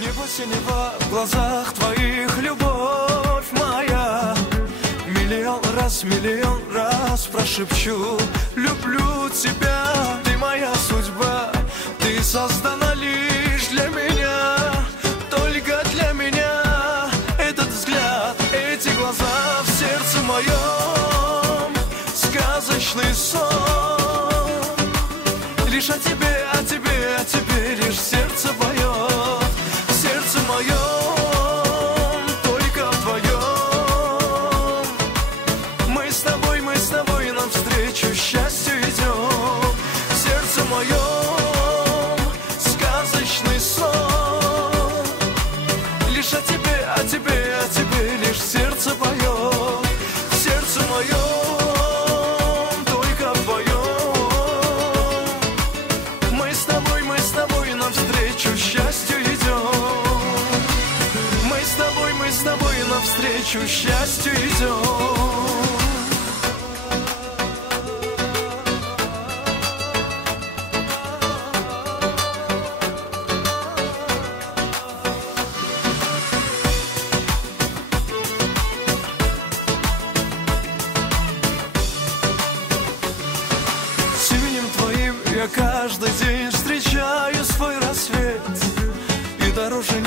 Небо синего в глазах твоих, любовь моя. Миллион раз прошепчу: люблю тебя, ты моя судьба. Ты создана лишь для меня, только для меня. Этот взгляд, эти глаза в сердце моем, сказочный сон. Лишь о тебе, о тебе, о тебе лишь сердце поет. Сердце моем, только вдвоем. Мы с тобой навстречу счастью идем. Сердце моем, сказочный сон. Лишь о тебе, о тебе, о тебе лишь сердце поет. Сердце моем, только вдвоем. Мы с тобой навстречу счастью идем. Мы с тобой навстречу счастью идем. Я каждый день встречаю свой рассвет, и дороже